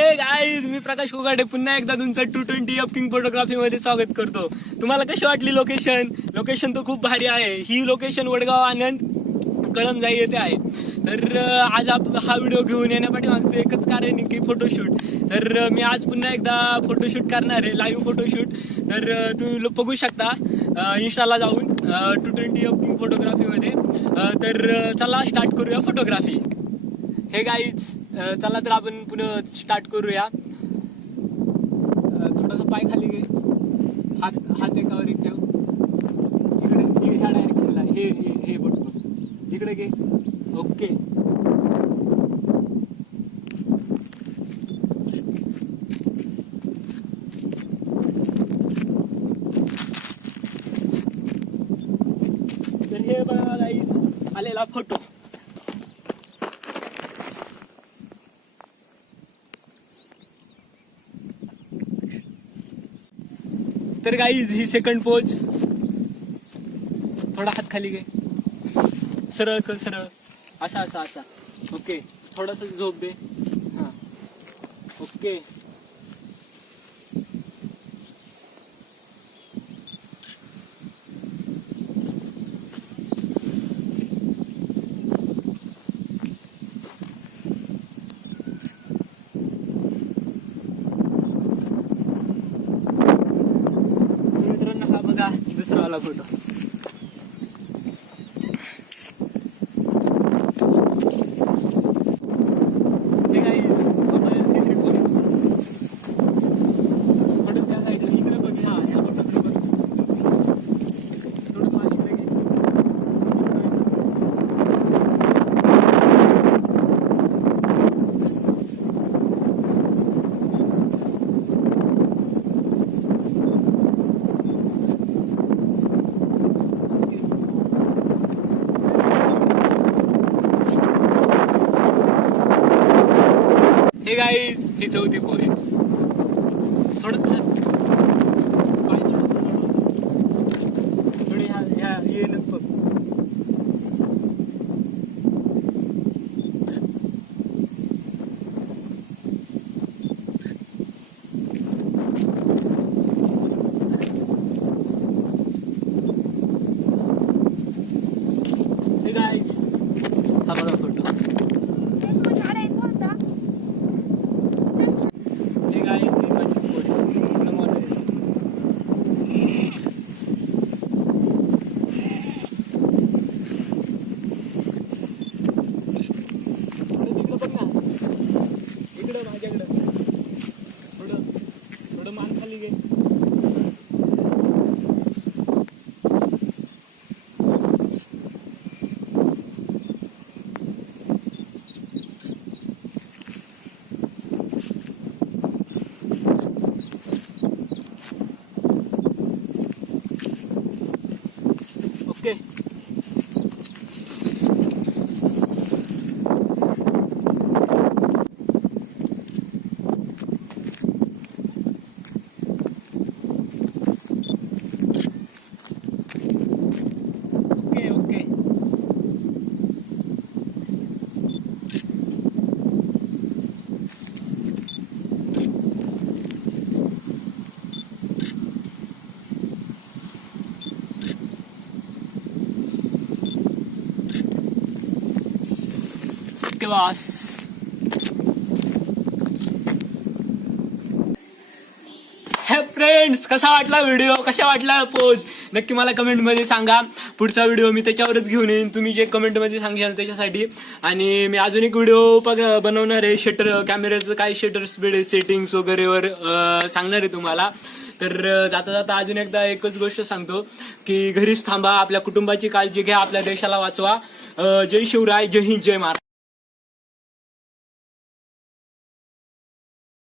हे गाईज, मी प्रकाश उगाडे पुन्हा एकदा तुमचं 220 अप किंग फोटोग्राफी मध्ये स्वागत करतो. तुम्हाला कशी वाटली लोकेशन तर खूप भारी आहे. ही लोकेशन वडगाव आनंद कळमजाई येथे आहे. तर आज हा व्हिडिओ घेऊन येण्यापाठीमागचं एकच कारण आहे की फोटोशूट. तर मी आज पुन्हा एकदा फोटोशूट करणार आहे, लाईव्ह फोटोशूट. तर तुम्ही बघू शकता इंस्टाला जाऊन 220 अप किंग फोटोग्राफी मध्ये. तर चला स्टार्ट करूया फोटोग्राफी. हे गाईज, चला तर आपण पुन्हा स्टार्ट करूया. थोडासा पाय खाली घे, हात एकावर एक ठेव. इकडे ह्या डायरेक्शनला हे बघतो, इकडे घे. ओके. तर हे बघा गाईज, आलेला फोटो. तर गाईज ही सेकंड पोज. थोडा हात खाली घे, सरळ कर, सरळ असा. ओके. थोडासा झोप दे. हा. ओके. मित्रांनो, हा बघा दुसरा वाला फोटो. हे गाईज, ही चौथी पोस्ट. थोडं ह्या ये बघ. हे गाईज, हा बघा फोटो. माझ्याकडं थोडं मान खाली घे. ओके. बॉस. हे फ्रेंड्स, कसा वाटला व्हिडिओ, कशा वाटला पोज, नक्की मला कमेंट मध्ये सांगा. पुढचा व्हिडिओ मी त्याच्यावरच घेऊन येईन, तुम्ही जे कमेंट मध्ये सांगाल त्याच्यासाठी. आणि मी अजून एक व्हिडिओ बनवणार आहे शटर कॅमेऱ्याचं, काय शटर सेटिंग्स वगैरे वर सांगणार आहे तुम्हाला. तर जाता जाता अजून एकदा एकच गोष्ट सांगतो की घरीच थांबा, आपल्या कुटुंबाची काळजी घ्या, आपल्या देशाला वाचवा. जय शिवराय, जय हिंद, जय महाराष्ट्र.